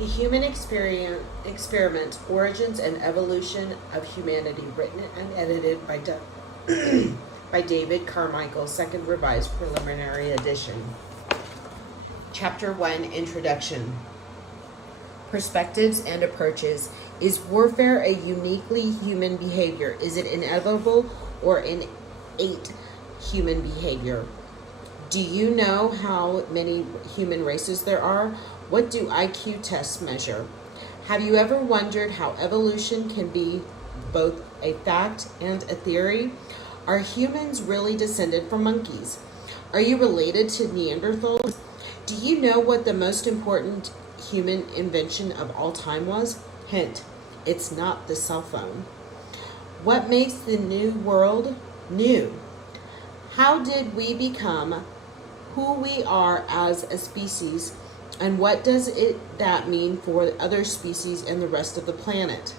The Human Experiment, Origins and Evolution of Humanity, written and edited by, by David Carmichael, second revised preliminary edition. Chapter 1, Introduction. Perspectives and approaches. Is warfare a uniquely human behavior? Is it inevitable or innate human behavior? Do you know how many human races there are? What do IQ tests measure? Have you ever wondered how evolution can be both a fact and a theory? Are humans really descended from monkeys? Are you related to Neanderthals? Do you know what the most important human invention of all time was? Hint, it's not the cell phone. What makes the new world new? How did we become who we are as a species, and what does that mean for other species and the rest of the planet?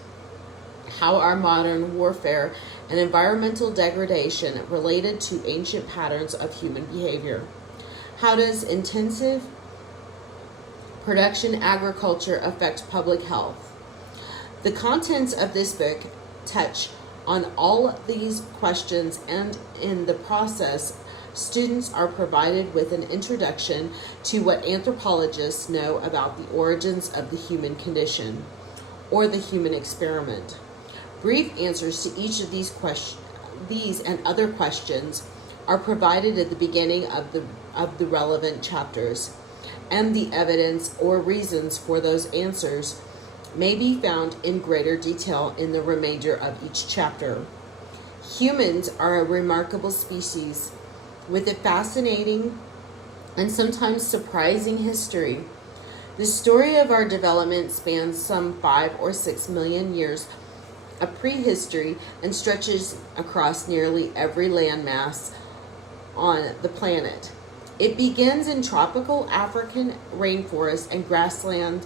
How are modern warfare and environmental degradation related to ancient patterns of human behavior? How does intensive production agriculture affect public health? The contents of this book touch on all these questions, and in the process, students are provided with an introduction to what anthropologists know about the origins of the human condition, or the human experiment. Brief answers to each of these and other questions are provided at the beginning of the relevant chapters, and the evidence or reasons for those answers may be found in greater detail in the remainder of each chapter. Humans are a remarkable species with a fascinating and sometimes surprising history. The story of our development spans some 5 or 6 million years of prehistory and stretches across nearly every landmass on the planet. It begins in tropical African rainforests and grassland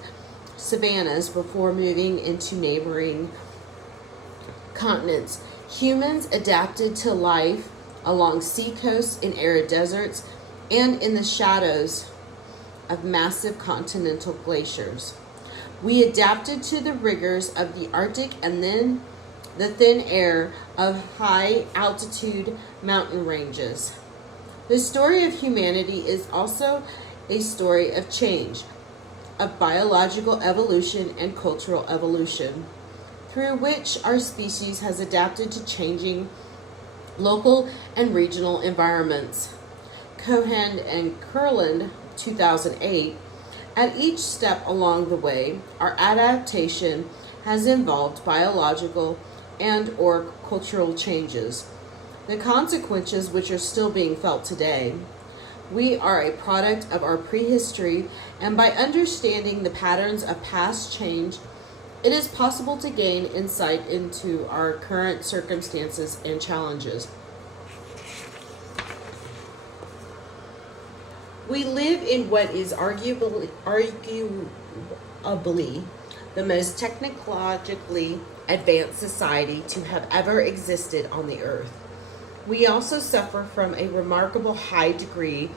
savannas before moving into neighboring continents. Humans adapted to life along seacoasts, in arid deserts, and in the shadows of massive continental glaciers. We adapted to the rigors of the Arctic and then the thin air of high altitude mountain ranges. The story of humanity is also a story of change, of biological evolution and cultural evolution, through which our species has adapted to changing local and regional environments. Cohen and Kurland, 2008, at each step along the way, our adaptation has involved biological and or cultural changes, the consequences which are still being felt today. We are a product of our prehistory, and by understanding the patterns of past change, it is possible to gain insight into our current circumstances and challenges. We live in what is arguably the most technologically advanced society to have ever existed on the earth. We also suffer from a remarkable high degree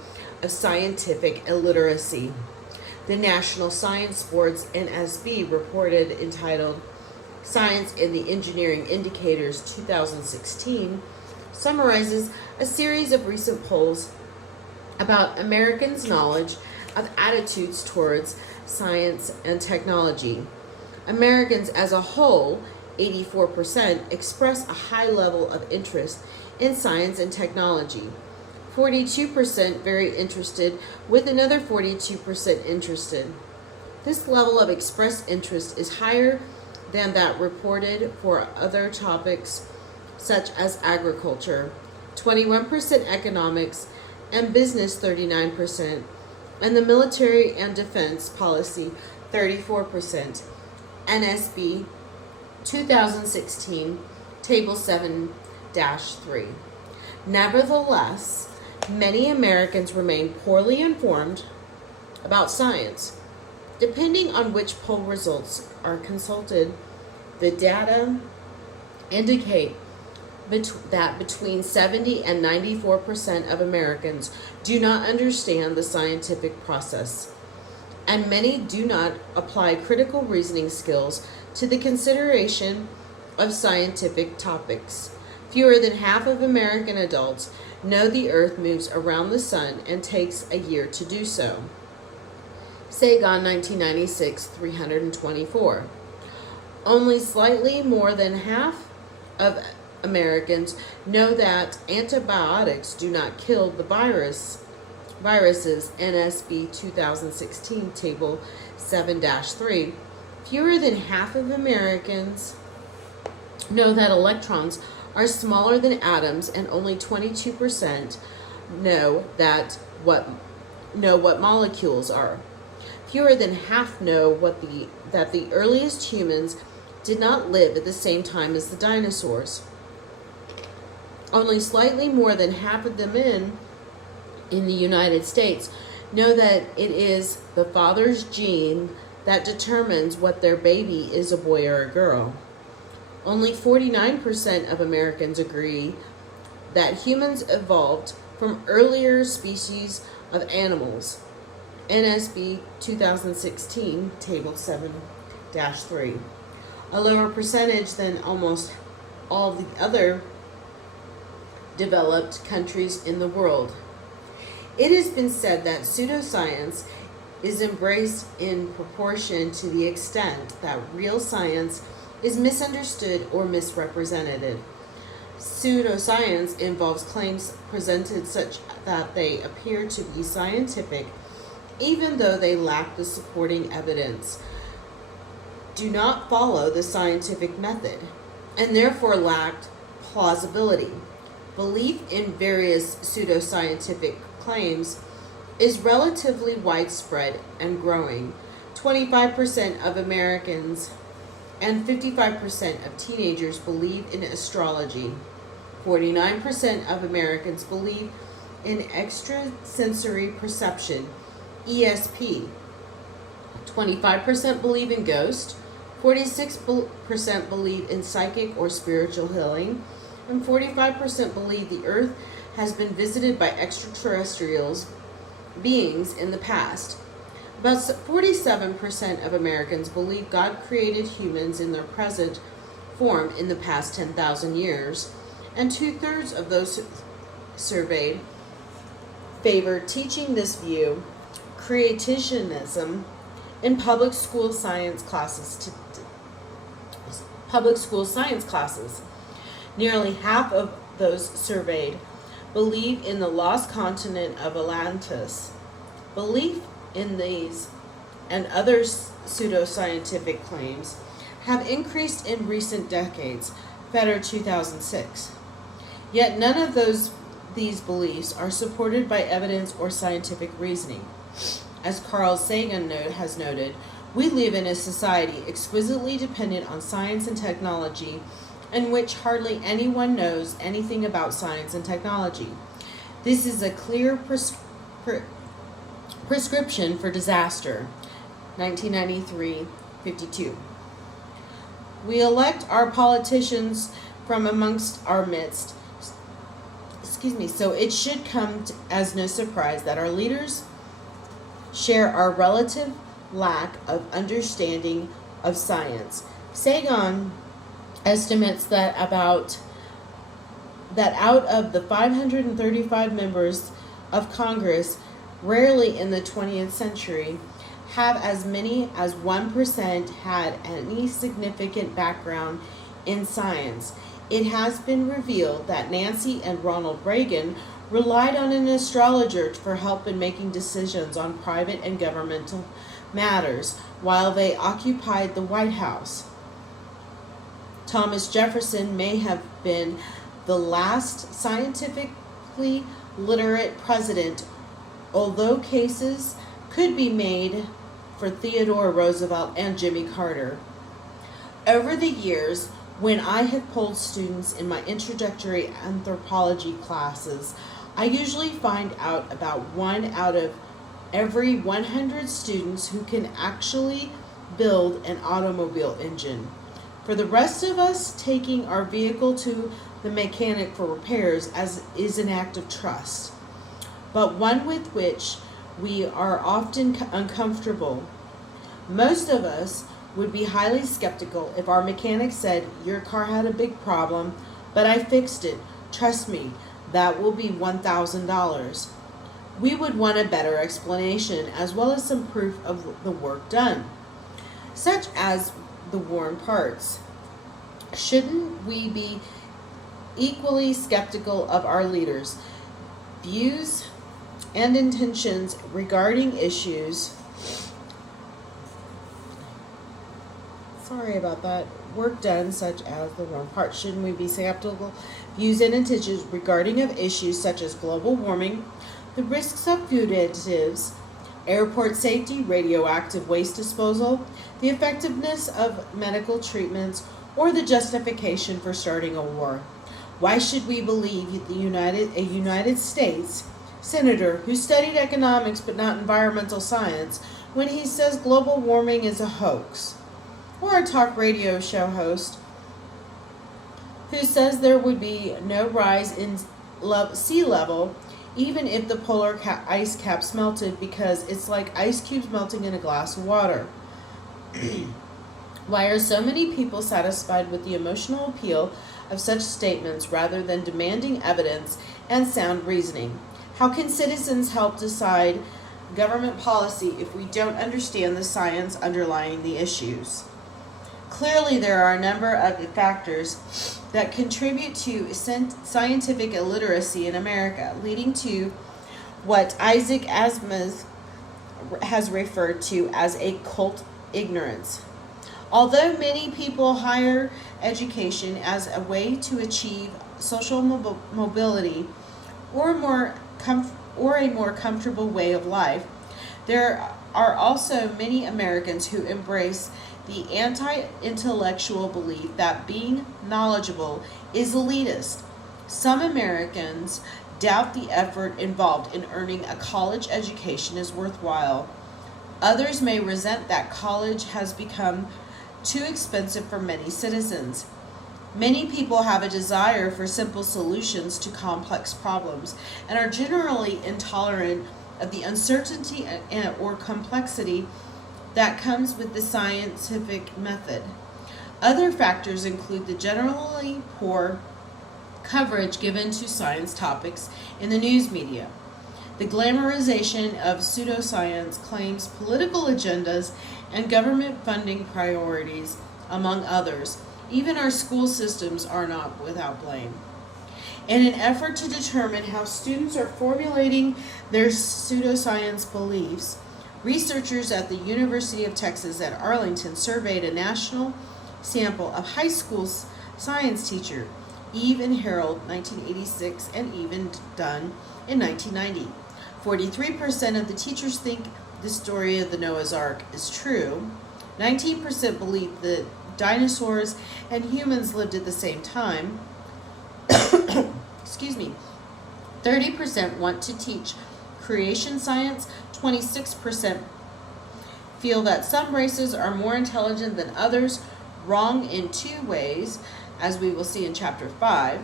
of scientific illiteracy. The National Science Board's NSB reported entitled Science in the Engineering Indicators 2016 summarizes a series of recent polls about Americans' knowledge of attitudes towards science and technology. Americans as a whole, 84%, express a high level of interest in science and technology. 42% very interested, with another 42% interested. This level of expressed interest is higher than that reported for other topics such as agriculture, 21% economics, and business 39%, and the military and defense policy 34%. NSB 2016, Table 7-3. Nevertheless, many Americans remain poorly informed about science. Depending on which poll results are consulted, the data indicate that between 70 and 94% of Americans do not understand the scientific process, and many do not apply critical reasoning skills to the consideration of scientific topics. Fewer than half of American adults know the Earth moves around the sun and takes a year to do so. Sagan, 1996, 324. Only slightly more than half of Americans know that antibiotics do not kill the viruses. NSB 2016, Table 7-3. Fewer than half of Americans know that electrons are smaller than atoms, and only 22% know what molecules are. Fewer than half know that the earliest humans did not live at the same time as the dinosaurs. Only slightly more than half of the men in the United States know that it is the father's gene that determines what their baby is, a boy or a girl. Only 49% of Americans agree that humans evolved from earlier species of animals. NSB 2016, Table 7-3. A lower percentage than almost all the other developed countries in the world. It has been said that pseudoscience is embraced in proportion to the extent that real science is misunderstood or misrepresented. Pseudoscience involves claims presented such that they appear to be scientific, even though they lack the supporting evidence, do not follow the scientific method, and therefore lacked plausibility. Belief in various pseudoscientific claims is relatively widespread and growing. 25% of Americans and 55% of teenagers believe in astrology. 49% of Americans believe in extrasensory perception, ESP. 25% believe in ghosts. 46% believe in psychic or spiritual healing. And 45% believe the Earth has been visited by extraterrestrials beings in the past. About 47% of Americans believe God created humans in their present form in the past 10,000 years, and 2/3 of those surveyed favor teaching this view, creationism, in public school science classes. Nearly half of those surveyed believe in the lost continent of Atlantis. Belief in these and other pseudoscientific claims have increased in recent decades, Fetter 2006. Yet none of these beliefs are supported by evidence or scientific reasoning. As Carl Sagan has noted, we live in a society exquisitely dependent on science and technology, in which hardly anyone knows anything about science and technology. This is a clear prescription for disaster. 1993-52. We elect our politicians from amongst our midst. So it should come as no surprise that our leaders share our relative lack of understanding of science. Sagan estimates that out of the 535 members of Congress, rarely in the 20th century, have as many as 1% had any significant background in science. It has been revealed that Nancy and Ronald Reagan relied on an astrologer for help in making decisions on private and governmental matters while they occupied the White House. Thomas Jefferson may have been the last scientifically literate president, although cases could be made for Theodore Roosevelt and Jimmy Carter. Over the years, when I have polled students in my introductory anthropology classes, I usually find out about 1 out of every 100 students who can actually build an automobile engine. For the rest of us, taking our vehicle to the mechanic for repairs is an act of trust, but one with which we are often uncomfortable. Most of us would be highly skeptical if our mechanic said, "Your car had a big problem, but I fixed it. Trust me, that will be $1,000. We would want a better explanation as well as some proof of the work done, such as the worn parts. Shouldn't we be equally skeptical of our leaders' views and intentions regarding issues? Work done, such as the worn parts. Shouldn't we be skeptical views and intentions regarding of issues such as global warming, the risks of food additives, airport safety, radioactive waste disposal, the effectiveness of medical treatments, or the justification for starting a war? Why should we believe a United States senator who studied economics but not environmental science when he says global warming is a hoax? Or a talk radio show host who says there would be no rise in sea level even if the polar ice caps melted because it's like ice cubes melting in a glass of water? Why are so many people satisfied with the emotional appeal of such statements rather than demanding evidence and sound reasoning? How can citizens help decide government policy if we don't understand the science underlying the issues? Clearly, there are a number of factors that contribute to scientific illiteracy in America, leading to what Isaac Asimov has referred to as a cult ignorance. Although many people hire education as a way to achieve social mobility or a more comfortable way of life, there are also many Americans who embrace the anti-intellectual belief that being knowledgeable is elitist. Some Americans doubt the effort involved in earning a college education is worthwhile. Others may resent that college has become too expensive for many citizens. Many people have a desire for simple solutions to complex problems and are generally intolerant of the uncertainty or complexity that comes with the scientific method. Other factors include the generally poor coverage given to science topics in the news media, the glamorization of pseudoscience claims, political agendas, and government funding priorities, among others. Even our school systems are not without blame. In an effort to determine how students are formulating their pseudoscience beliefs, researchers at the University of Texas at Arlington surveyed a national sample of high school science teachers, Eve and Harold, 1986, and Eve Dunn in 1990. 43% of the teachers think the story of the Noah's Ark is true. 19% believe that dinosaurs and humans lived at the same time. Excuse me. 30% want to teach creation science. 26% feel that some races are more intelligent than others, wrong in two ways, as we will see in Chapter 5.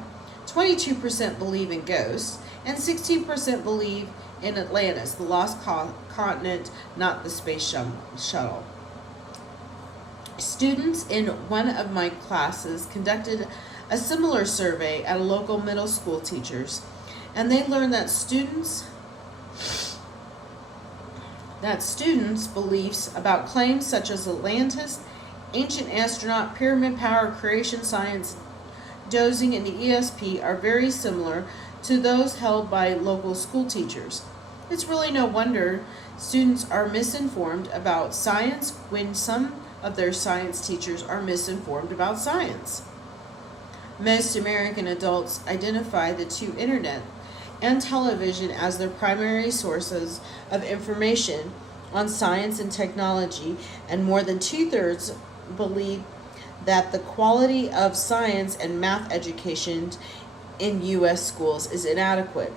22% believe in ghosts, and 16% believe in Atlantis, the lost continent, not the space shuttle. Students in one of my classes conducted a similar survey at a local middle school teachers, and they learned that students' beliefs about claims such as Atlantis, ancient astronaut, pyramid power, creation science, dozing, and the ESP are very similar to those held by local school teachers. It's really no wonder students are misinformed about science when some of their science teachers are misinformed about science. Most American adults identify the two internet and television as their primary sources of information on science and technology, and more than 2/3 believe that the quality of science and math education in U.S. schools is inadequate.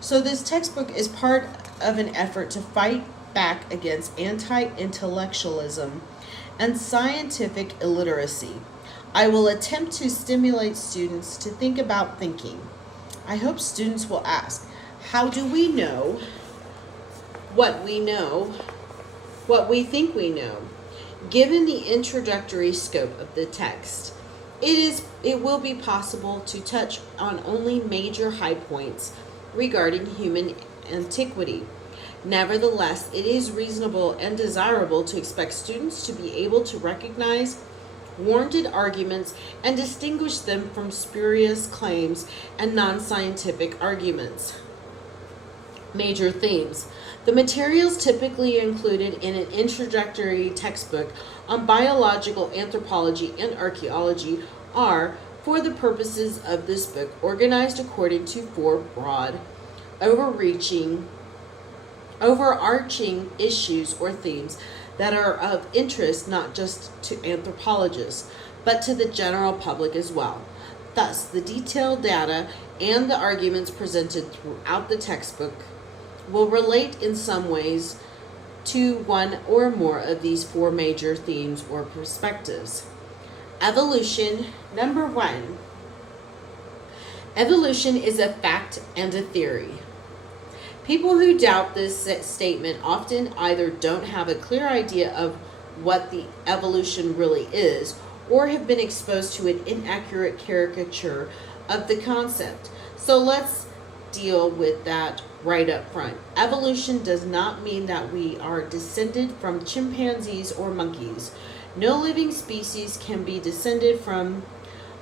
So this textbook is part of an effort to fight back against anti-intellectualism and scientific illiteracy. I will attempt to stimulate students to think about thinking. I hope students will ask, how do we know what we know, what we think we know. Given the introductory scope of the text, it will be possible to touch on only major high points regarding human antiquity. Nevertheless, it is reasonable and desirable to expect students to be able to recognize warranted arguments and distinguish them from spurious claims and non-scientific arguments. Major themes. The materials typically included in an introductory textbook on biological anthropology and archaeology are, for the purposes of this book, organized according to four broad, overarching issues or themes that are of interest not just to anthropologists, but to the general public as well. Thus, the detailed data and the arguments presented throughout the textbook will relate in some ways to one or more of these four major themes or perspectives. Evolution, number one. Evolution is a fact and a theory. People who doubt this statement often either don't have a clear idea of what the evolution really is, or have been exposed to an inaccurate caricature of the concept. So let's deal with that right up front. Evolution does not mean that we are descended from chimpanzees or monkeys. No living species can be descended from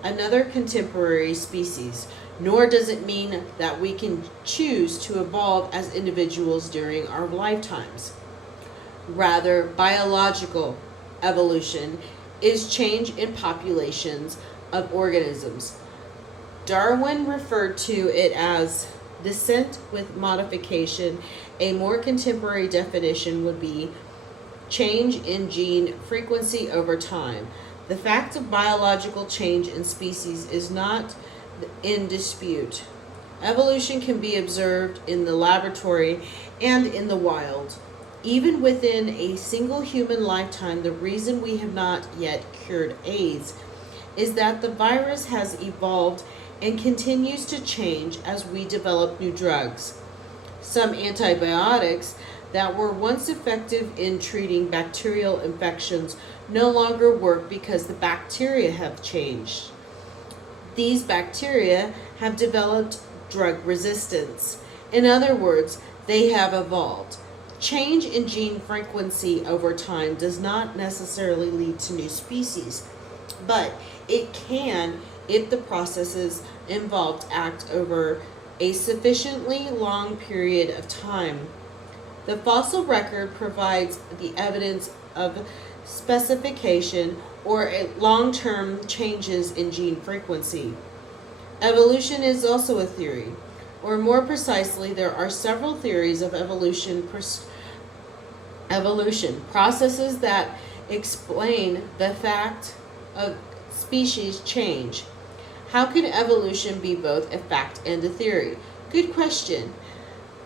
another contemporary species, nor does it mean that we can choose to evolve as individuals during our lifetimes. Rather, biological evolution is change in populations of organisms. Darwin referred to it as descent with modification. A more contemporary definition would be change in gene frequency over time. The fact of biological change in species is not in dispute. Evolution can be observed in the laboratory and in the wild. Even within a single human lifetime, the reason we have not yet cured AIDS is that the virus has evolved and continues to change as we develop new drugs. Some antibiotics that were once effective in treating bacterial infections no longer work because the bacteria have changed. These bacteria have developed drug resistance. In other words, they have evolved. Change in gene frequency over time does not necessarily lead to new species, but it can if the processes involved act over a sufficiently long period of time. The fossil record provides the evidence of specification or long-term changes in gene frequency. Evolution is also a theory, or more precisely, there are several theories of evolution processes that explain the fact of species change. How can evolution be both a fact and a theory? Good question.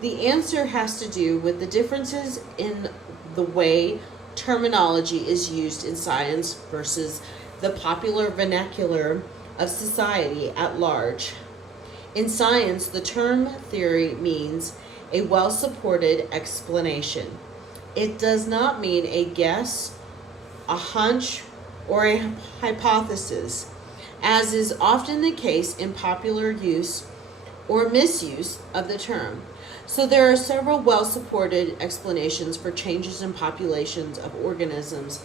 The answer has to do with the differences in the way terminology is used in science versus the popular vernacular of society at large. In science, the term theory means a well-supported explanation. It does not mean a guess, a hunch, or a hypothesis, as is often the case in popular use or misuse of the term. So there are several well-supported explanations for changes in populations of organisms,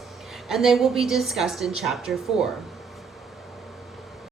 and they will be discussed in Chapter 4.